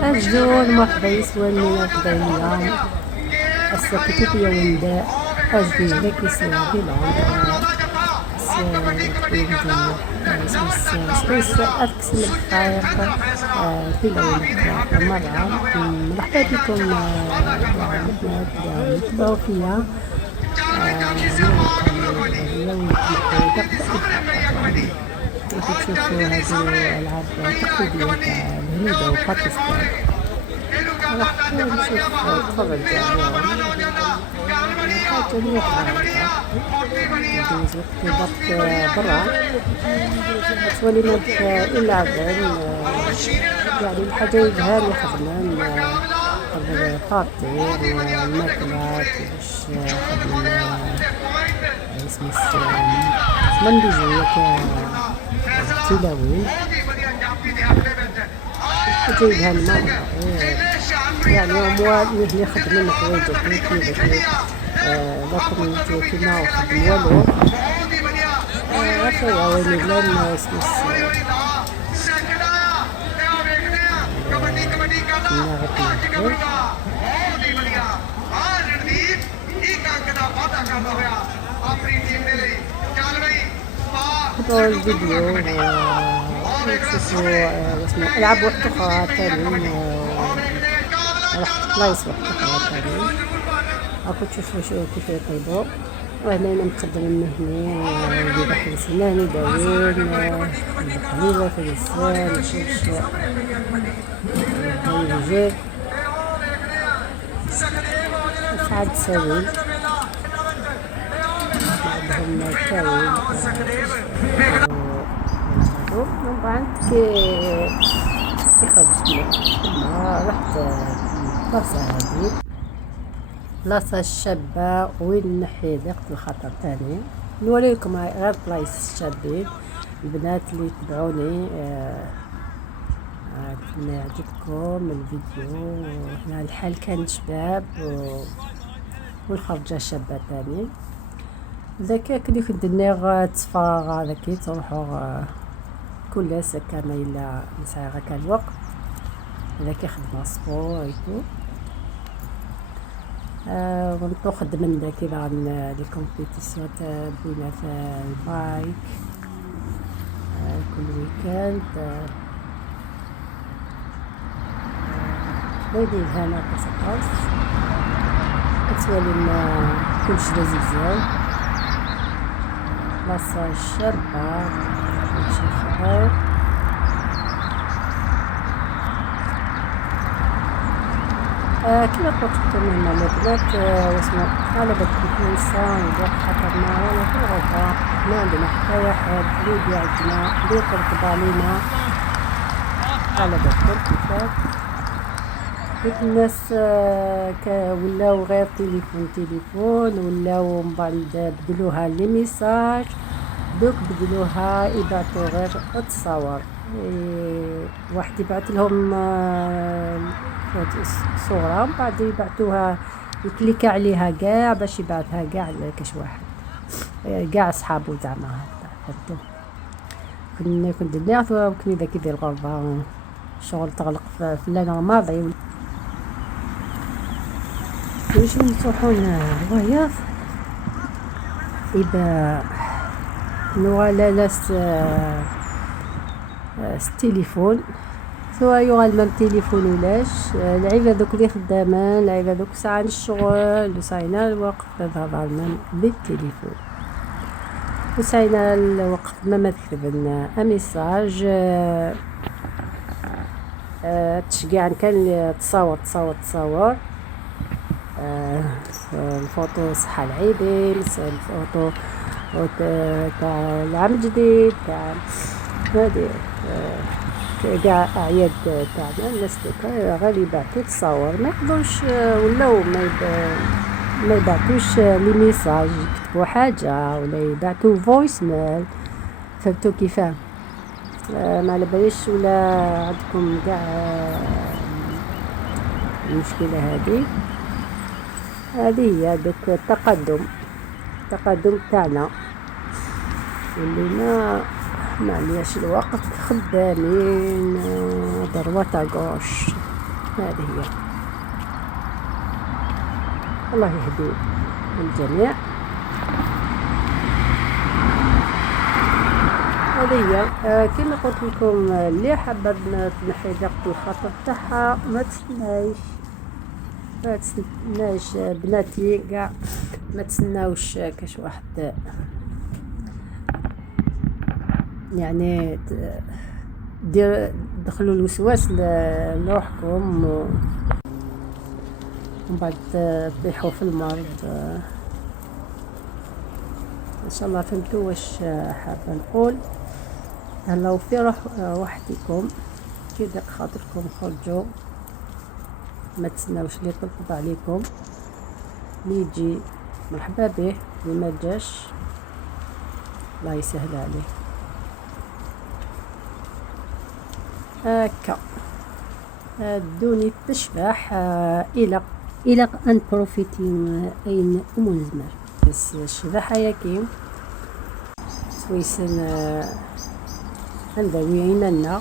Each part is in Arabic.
أجدون مرحبا يسوى من الضيام السكتة ونداء أجدي لك يسوى بلون سويس أكس من الخير في لون مرة مرحبا بكم البنات تبعوا فيا تشوفوا هذه الألعاب التقليدية تاع الهند وباكستان. راح نشوف نتفرج عليهم حاجة مليحة ندوز وقت برا تولي مدح إلا يعني الحاجة هاني خدمة الفطير والماكلات باش خدمنا اسمه مندوزية تلاوين جايبها الماء يعني هو اللي خدمنا حوايج كيف لكن كيما خدم والو عفوا يا ويلي لين اسمه الفيديو شوفوا ألعاب واحدة أخرى تاني راح بلايص واحدة أخرى تاني راكو تشوفوا كيف يطيبوا. وهنا مقدم من هنا اللي بحر سناني داوين الحليوة في اللسان الشوش الجيب سعد سويل عندهم كاوي ومن بعد كي خرجت رحت بلاصة هادي بلاصة الشابة وين نحي ضيقة الخطر تاني نوريكم غير بلايص شابين البنات اللي يتبعوني عجبكم الفيديو. هنا الحال كان شباب والخرجة شابة تاني ذاك اللي كنت ندير تفرغ هذاك تروحوا كل سكانة إلا نسعى غاك الوقت هذاك يخدم سبور ايتو ونطو خدم داك عن لي كومبيتيسيون تاع بينا في البايك كل ويكاند ليدي الهنا كسقاس كتولي كلش لذيذ بلاصة شابة كلشي خير. كما قلت هنا البنات واسمو طلبة الإنسان إذا خطرنا ولا في الغرفة ما عندنا حتى واحد اللي بيعجبنا اللي يطلب علينا طلبة كيفات ديك الناس ولاو غير تليفون ولاو من بعد بدلوها لي ميساج دوك بدلوها يبعثوا غير تصاور واحد يبعث لهم صورة من بعد يبعثوها يكليك عليها كاع باش يبعثها كاع لكاش واحد كاع صحابو زعما فهمتو. كنت نعرفو كني داك يدير الغربة شغل تغلق في الليل الماضي واش نروحون الرياض إذا نوالا لاس التليفون سواء يغلم التليفون ولاش العيبة دوك اللي خدامان العيبة دوك ساعة الشغل وساينا الوقت تهضرنا بالتليفون وساينا الوقت ما تكتب لنا ميساج تشجع كان تصور الفوتو صحة العيدين الفوتو تاع العام الجديد تاع هادي كاع أعياد تاعنا الناس دوكا غير يبعثو تصاور ما يقدروش ولاو ما يبعثوش لي ميساج يكتبوا حاجة ولا يبعثوا فويس ميل فهمتوا كيفاه. ما على باليش ولا عندكم كاع المشكلة هذه هي دوك التقدم تاعنا ولينا معليش الوقت خدامين دروات غوش. هذه هي، الله يهدي الجميع. هذه هي كما قلت لكم، اللي حابه تنحي ضغط الخطر تاعها ما تستناش بناتي كاع، ما تسناوش كاش واحد يعني دخلوا الوسواس لروحكم ومن بعد تطيحوا في المرض. ان شاء الله فهمتوا واش حابه نقول. هلاو في روح وحدكم، كي ضيق خاطركم خرجوا، ما تسناوش لي يطلب عليكم، اللي يجي مرحبا به، اللي ما جاش الله يسهل عليه. هكا دوني تشبح الى ان بروفيتي اين زمر. بس الشبح ياكي سويسن نداوي عيننا.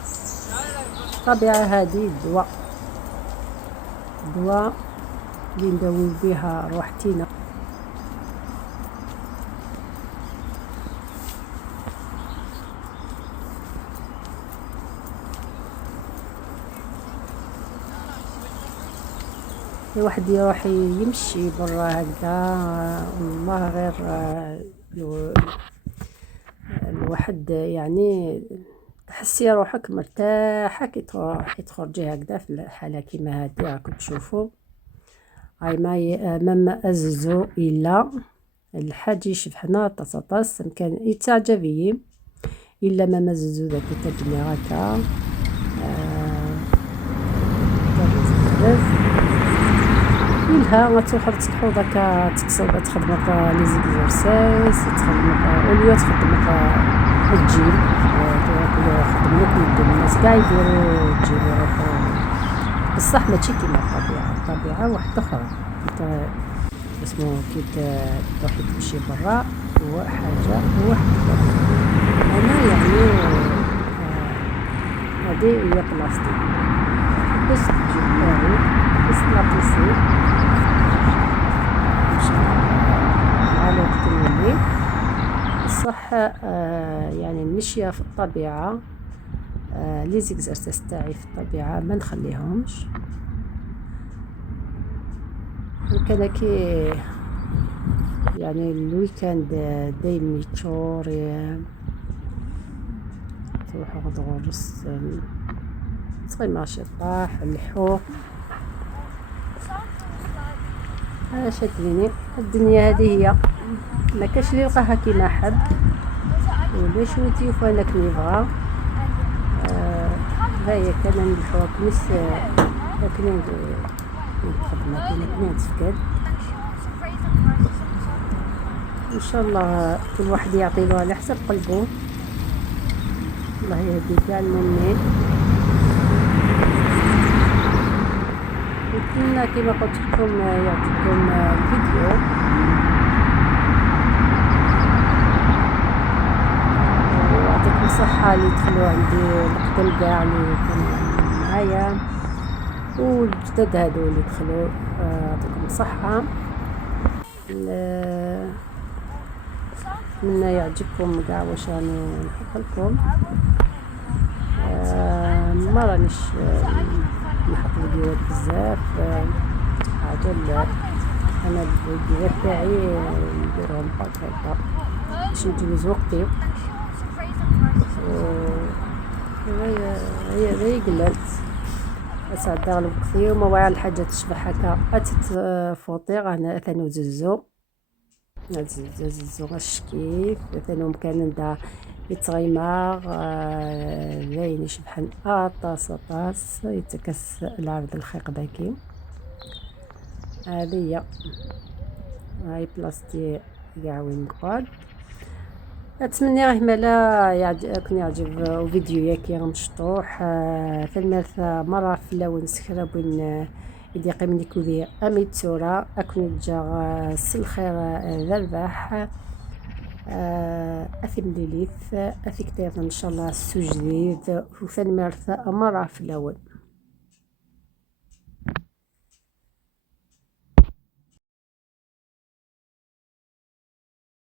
الطبيعة هذه الدواء اللي نداوي بها روحتينا. الواحد يروح يمشي برا هكذا، والله غير الواحد يعني تحسي روحك مرتاحه كي تخرجي هكذا في الحاله كيما هذه. راكم تشوفوا هاي ما اززو الا الحاج يشبحنا طاس كان يتعجبي الا ما مززو ذاك الدنيا هكا. إلها غتروح تصلحو داك تكسب تخدمك لي زيكزارسيس، تخدمك اوليو تخدمك الجيم، خدموك يدير الناس كاع يديرو الجيم يروحو، بصح ماشي كيما الطبيعة واحدة أخرى. انت اسمو كي تروحي تمشي برا هو حاجة واحدة أخرى. أنا يعني هادي هي بلاصتي، بس تجيب باهي بس لابيسي مع الوقت اللي الصح. يعني المشية في الطبيعة، لي زيكزارسيس تاعي في الطبيعة ما نخليهمش. كان كي يعني الويكاند دايما يتشور تروح غدغرس صغير شطاح الحوق. شديني الدنيا هذه هي، ما كاش اللي يلقاها كيما حب ولاش نتيوف انا كنبغى. هاهي كان الحوق نس لكن نخدمها كاين تفكد. ان شاء الله كل واحد يعطي له على حسب قلبه. الله يهدي كاع المؤمنين. نتمنى كما قلت لكم يعجبكم الفيديو، ويعطيكم الصحة اللي دخلوا عندي القدم كاع اللي كانوا معايا، والجدد هادو اللي دخلوا يعطيكم الصحة. نتمنى يعجبكم كاع واش راني نحط لكم. ما رانيش نحط فيديوهات بزاف، حاجه انا الفيديوهات تاعي نديرهم هكا باش نجوز وقتي. هي قلت اسعد غلب وقتي وما واعي الحاجه تشبح هكا اتفوطي غانا ثانو ززو غشكيف ثانو مكان دا يتغيماغ باين يشبحن طاس يتكس العرض الخيق داكي. هذه هاي بلاصتي كاع وين نقعد. اتمنى راه مالا يكون يعجب فيديو ياكي مشطوح ثالث مره في اللون سكراب وين يديق مني كودي اميت صوره اكون جا الخير ذربح. أثم ليليث أثيك تيض إن شاء الله السجديد وثنمرت مرة في الأول.